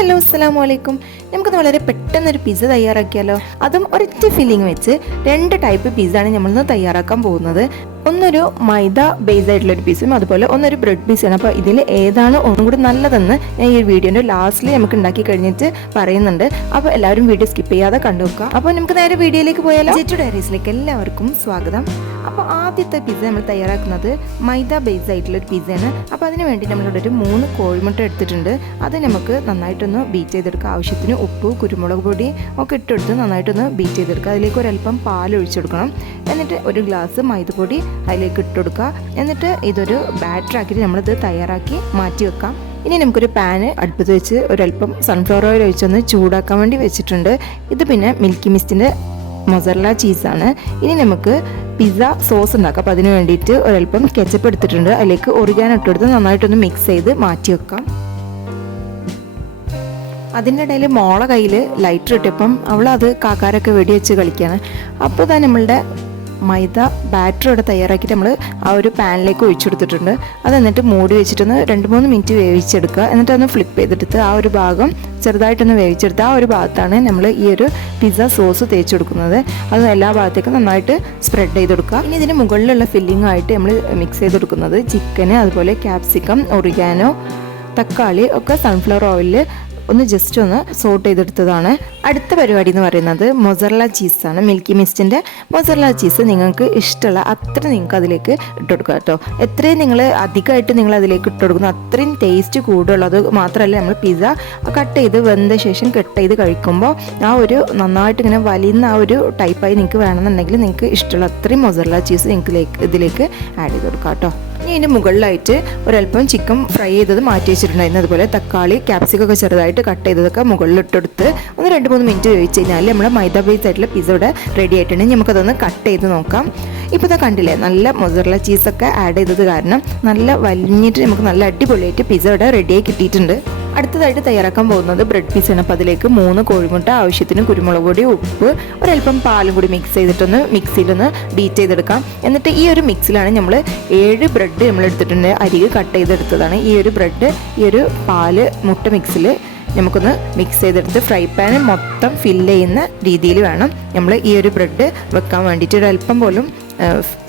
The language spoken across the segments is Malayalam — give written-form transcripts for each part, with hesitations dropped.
ഹലോ അസ്സലാമലൈക്കും. നമുക്കിന്ന് വളരെ പെട്ടെന്നൊരു പിസ്സ തയ്യാറാക്കിയാലോ. അതും ഒരൊറ്റ ഫില്ലിങ് വെച്ച് 2 ടൈപ്പ് പിസ്സയാണ് നമ്മളിന്ന് തയ്യാറാക്കാൻ പോകുന്നത്. ഒന്നൊരു മൈദ ബേസ് ആയിട്ടുള്ളൊരു പീസും അതുപോലെ ഒന്നൊരു ബ്രെഡ് പീസാണ്. അപ്പോൾ ഇതിൽ ഏതാണ് ഒന്നും കൂടി നല്ലതെന്ന് ഞാൻ ഈ വീഡിയോൻ്റെ ലാസ്റ്റിൽ നമുക്ക് ഉണ്ടാക്കി കഴിഞ്ഞിട്ട് പറയുന്നുണ്ട്. അപ്പോൾ എല്ലാവരും വീഡിയോ സ്കിപ്പ് ചെയ്യാതെ കണ്ടുവെക്കുക. അപ്പോൾ നമുക്ക് നേരെ വീഡിയോയിലേക്ക് പോയാലോ. ജിറ്റു ഡയറീസിലേക്ക് എല്ലാവർക്കും സ്വാഗതം. അപ്പോൾ ആദ്യത്തെ പിസ്സ നമ്മൾ തയ്യാറാക്കുന്നത് മൈദ ബേസ് ആയിട്ടുള്ളൊരു പിസ്സയാണ്. അപ്പോൾ അതിന് വേണ്ടി നമ്മളിവിടെ ഒരു 3 കോഴിമുട്ട എടുത്തിട്ടുണ്ട്. അത് നമുക്ക് നന്നായിട്ടൊന്ന് ബീറ്റ് ചെയ്തെടുക്കുക. ആവശ്യത്തിന് ഉപ്പ്, കുരുമുളക് പൊടി ഒക്കെ ഇട്ടെടുത്ത് നന്നായിട്ടൊന്ന് ബീറ്റ് ചെയ്തെടുക്കുക. അതിലേക്ക് ഒരല്പം പാൽ ഒഴിച്ചെടുക്കണം. എന്നിട്ട് ഒരു ഗ്ലാസ് മൈദപ്പൊടി അതിലേക്ക് ഇട്ടുകൊടുക്കുക. എന്നിട്ട് ഇതൊരു ബാറ്ററാക്കിയിട്ട് നമ്മളിത് തയ്യാറാക്കി മാറ്റി വെക്കാം. ഇനി നമുക്കൊരു പാന് അടുപ്പത്ത് വെച്ച് ഒരല്പം സൺഫ്ലവർ ഓയിൽ ഒഴിച്ചൊന്ന് ചൂടാക്കാൻ വേണ്ടി വെച്ചിട്ടുണ്ട്. ഇത് പിന്നെ മിൽക്കി മിസ്റ്റിൻ്റെ മൊസറല്ല ചീസാണ്. ഇനി നമുക്ക് പിസ്സ സോസ് ഉണ്ടാക്കാം. അപ്പോൾ അതിന് വേണ്ടിയിട്ട് ഒരല്പം കെച്ചപ്പ് എടുത്തിട്ടുണ്ട്. അതിലേക്ക് ഒറിഗാനോ ഇട്ടെടുത്ത് നന്നായിട്ടൊന്ന് മിക്സ് ചെയ്ത് മാറ്റി വെക്കാം. അതിൻ്റെ ഇടയിൽ മോളെ കയ്യിൽ ലൈറ്റർ ഇട്ടപ്പം അവളത് കാക്കാരൊക്കെ വെടി വെച്ച് കളിക്കുകയാണ്. അപ്പോൾ തന്നെ നമ്മളുടെ മൈദ ബാറ്റർ ഇവിടെ തയ്യാറാക്കിയിട്ട് നമ്മൾ ആ ഒരു പാനിലേക്ക് ഒഴിച്ചെടുത്തിട്ടുണ്ട്. അത് എന്നിട്ട് മൂടി വെച്ചിട്ടൊന്ന് 2-3 മിനിറ്റ് വേവിച്ചെടുക്കുക. എന്നിട്ട് ഒന്ന് ഫ്ലിപ്പ് ചെയ്തെടുത്ത് ആ ഒരു ഭാഗം ചെറുതായിട്ടൊന്ന് വേവിച്ചെടുത്ത് ആ ഒരു ഭാഗത്താണ് നമ്മൾ ഈ ഒരു പിസ്സ സോസ് തേച്ച് കൊടുക്കുന്നത്. അത് എല്ലാ ഭാഗത്തേക്കും നന്നായിട്ട് സ്പ്രെഡ് ചെയ്ത് കൊടുക്കുക. ഇനി ഇതിന് മുകളിലുള്ള ഫില്ലിംഗ് ആയിട്ട് നമ്മൾ മിക്സ് ചെയ്ത് കൊടുക്കുന്നത് ചിക്കന്, അതുപോലെ ക്യാപ്സിക്കം, ഒറിഗാനോ, തക്കാളി ഒക്കെ സൺഫ്ലവർ ഓയിലിൽ ഒന്ന് ജസ്റ്റ് ഒന്ന് സോട്ട് ചെയ്തെടുത്തതാണ്. അടുത്ത പരിപാടി എന്ന് പറയുന്നത് മൊസറല്ല ചീസാണ്. മിൽക്കി മിസ്റ്റിൻ്റെ മൊസറല്ല ചീസ് നിങ്ങൾക്ക് ഇഷ്ടമുള്ള അത്ര നിങ്ങൾക്ക് അതിലേക്ക് ഇട്ട് കൊടുക്കുക കേട്ടോ. എത്രയും നിങ്ങൾ അധികമായിട്ട് നിങ്ങൾ അതിലേക്ക് ഇട്ട് കൊടുക്കുന്നു അത്രയും ടേസ്റ്റ് കൂടുതലുള്ളൂ. അത് മാത്രമല്ല നമ്മൾ പിസ്സ കട്ട് ചെയ്ത് വെന്ത ശേഷം കട്ട് ചെയ്ത് കഴിക്കുമ്പോൾ ആ ഒരു നന്നായിട്ട് ഇങ്ങനെ വലിയുന്ന ആ ഒരു ടൈപ്പായി നിങ്ങൾക്ക് വേണമെന്നുണ്ടെങ്കിൽ നിങ്ങൾക്ക് ഇഷ്ടമുള്ള അത്രയും മൊസറല്ല ചീസ് നിങ്ങൾക്ക് ഇതിലേക്ക് ആഡ് ചെയ്ത് കൊടുക്കാം കേട്ടോ. ഇനി ഇതിൻ്റെ മുകളിലായിട്ട് ഒരല്പം ചിക്കൻ ഫ്രൈ ചെയ്തത് മാറ്റി വെച്ചിട്ടുണ്ടായിരുന്നു. അതുപോലെ തക്കാളി, ക്യാപ്സിക്കൊക്കെ ചെറുതായിട്ട് കട്ട് ചെയ്തതൊക്കെ മുകളിലിട്ടെടുത്ത് ഒന്ന് 2-3 മിനിറ്റ് വേവിച്ച് കഴിഞ്ഞാൽ നമ്മുടെ മൈദ ബേസ് ആയിട്ടുള്ള പിസ്സ ഇവിടെ റെഡി ആയിട്ടുണ്ട്. നമുക്കതൊന്ന് കട്ട് ചെയ്ത് നോക്കാം. ഇപ്പോൾ ഇതാ കണ്ടില്ലേ, നല്ല മൊസറല്ല ചീസൊക്കെ ആഡ് ചെയ്തത് കാരണം നല്ല വലിഞ്ഞിട്ട് നമുക്ക് നല്ല അടിപൊളിയായിട്ട് പിസ്സ ഇവിടെ റെഡിയായി കിട്ടിയിട്ടുണ്ട്. അടുത്തതായിട്ട് തയ്യാറാക്കാൻ പോകുന്നത് ബ്രെഡ് പീസാണ്. അപ്പോൾ അതിലേക്ക് 3 കോഴിമുട്ട, ആവശ്യത്തിന് കുരുമുളക് പൊടി, ഉപ്പ്, ഒരല്പം പാലും കൂടി മിക്സ് ചെയ്തിട്ടൊന്ന് മിക്സിയിലൊന്ന് ബീറ്റ് ചെയ്തെടുക്കാം. എന്നിട്ട് ഈ ഒരു മിക്സിലാണ് നമ്മൾ 7 ബ്രെഡ് നമ്മൾ എടുത്തിട്ടുണ്ട്. അരികെ കട്ട് ചെയ്തെടുത്തതാണ്. ഈ ഒരു ബ്രെഡ് ഈ ഒരു പാല് മുട്ട മിക്സിൽ നമുക്കൊന്ന് മിക്സ് ചെയ്തെടുത്ത് ഫ്രൈ പാന് മൊത്തം ഫില്ല് ചെയ്യുന്ന രീതിയിൽ വേണം നമ്മൾ ഈ ഒരു ബ്രെഡ് വെക്കാൻ വേണ്ടിയിട്ട്. ഒരല്പം പോലും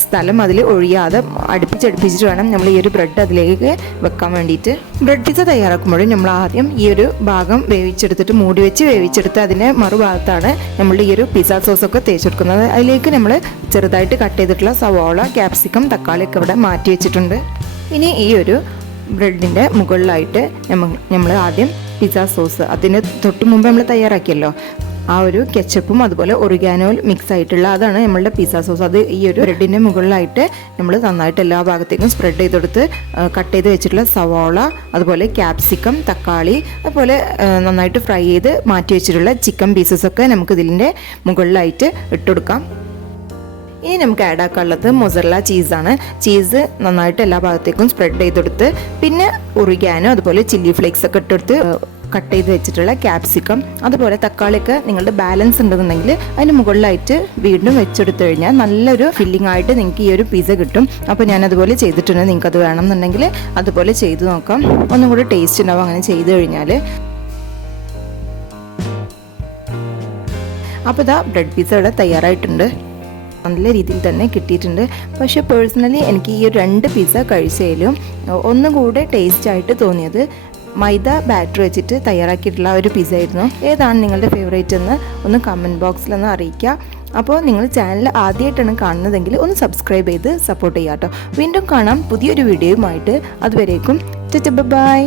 സ്ഥലം അതിൽ ഒഴിയാതെ അടുപ്പിച്ചടുപ്പിച്ചിട്ട് വേണം നമ്മൾ ഈ ഒരു ബ്രെഡ് അതിലേക്ക് വെക്കാൻ വേണ്ടിയിട്ട്. ബ്രെഡ് പിസ്സ തയ്യാറാക്കുമ്പോഴും നമ്മൾ ആദ്യം ഈ ഒരു ഭാഗം വേവിച്ചെടുത്തിട്ട് മൂടി വെച്ച് വേവിച്ചെടുത്ത് അതിൻ്റെ മറുഭാഗത്താണ് നമ്മൾ ഈ ഒരു പിസ്സ സോസൊക്കെ തേച്ചെടുക്കുന്നത്. അതിലേക്ക് നമ്മൾ ചെറുതായിട്ട് കട്ട് ചെയ്തിട്ടുള്ള സവാള, ക്യാപ്സിക്കം, തക്കാളിയൊക്കെ ഇവിടെ മാറ്റി വെച്ചിട്ടുണ്ട്. ഇനി ഈ ഒരു ബ്രെഡിൻ്റെ മുകളിലായിട്ട് നമ്മൾ ആദ്യം പിസ്സ സോസ് അതിന് തൊട്ട് മുമ്പ് നമ്മൾ തയ്യാറാക്കിയല്ലോ ആ ഒരു കെച്ചപ്പും അതുപോലെ ഒറിഗാനോ മിക്സ് ആയിട്ടുള്ള അതാണ് നമ്മളുടെ പിസ്സ സോസ്. അത് ഈ ഒരു ബ്രെഡിൻ്റെ മുകളിലായിട്ട് നമ്മൾ നന്നായിട്ട് എല്ലാ ഭാഗത്തേക്കും സ്പ്രെഡ് ചെയ്തെടുത്ത് കട്ട് ചെയ്ത് വെച്ചിട്ടുള്ള സവാള, അതുപോലെ ക്യാപ്സിക്കം, തക്കാളി, അതുപോലെ നന്നായിട്ട് ഫ്രൈ ചെയ്ത് മാറ്റി വെച്ചിട്ടുള്ള ചിക്കൻ പീസസൊക്കെ നമുക്ക് ഇതിൻ്റെ മുകളിലായിട്ട് ഇട്ടുകൊടുക്കാം. ഇനി നമുക്ക് ആഡ് ആക്കാനുള്ളത് മൊസറല്ല ചീസാണ്. ചീസ് നന്നായിട്ട് എല്ലാ ഭാഗത്തേക്കും സ്പ്രെഡ് ചെയ്തെടുത്ത് പിന്നെ ഒറിഗാനോ അതുപോലെ ചില്ലി ഫ്ലേക്സ് ഒക്കെ ഇട്ടെടുത്ത് കട്ട് ചെയ്ത് വെച്ചിട്ടുള്ള ക്യാപ്സിക്കം, അതുപോലെ തക്കാളിയൊക്കെ നിങ്ങളുടെ ബാലൻസ് ഉണ്ടെന്നുണ്ടെങ്കിൽ അതിന് മുകളിലായിട്ട് വീണ്ടും വെച്ചെടുത്തു കഴിഞ്ഞാൽ നല്ലൊരു ഫില്ലിംഗ് ആയിട്ട് നിങ്ങൾക്ക് ഈ ഒരു പിസ്സ കിട്ടും. അപ്പോൾ ഞാൻ അതുപോലെ ചെയ്തിട്ടുണ്ട്. നിങ്ങൾക്കത് വേണമെന്നുണ്ടെങ്കിൽ അതുപോലെ ചെയ്ത് നോക്കാം. ഒന്നും കൂടി ടേസ്റ്റ് ഉണ്ടാവും അങ്ങനെ ചെയ്ത് കഴിഞ്ഞാൽ. അപ്പോൾ ഇതാ ബ്രെഡ് പിസ്സ ഇവിടെ തയ്യാറായിട്ടുണ്ട്. നല്ല രീതിയിൽ തന്നെ കിട്ടിയിട്ടുണ്ട്. പക്ഷേ പേഴ്സണലി എനിക്ക് ഈ 2 പിസ്സ കഴിച്ചതിലും ഒന്നുകൂടെ ടേസ്റ്റായിട്ട് തോന്നിയത് മൈദ ബാറ്റർ വെച്ചിട്ട് തയ്യാറാക്കിയിട്ടുള്ള ഒരു പിസ്സ ആയിരുന്നു. ഏതാണ് നിങ്ങളുടെ ഫേവറേറ്റ് എന്ന് ഒന്ന് കമൻറ്റ് ബോക്സിലൊന്ന് അറിയിക്കുക. അപ്പോൾ നിങ്ങൾ ചാനൽ ആദ്യമായിട്ടാണ് കാണുന്നതെങ്കിൽ ഒന്ന് സബ്സ്ക്രൈബ് ചെയ്ത് സപ്പോർട്ട് ചെയ്യാം കേട്ടോ. വീണ്ടും കാണാം പുതിയൊരു വീഡിയോയുമായിട്ട്. അതുവരേക്കും ബൈ.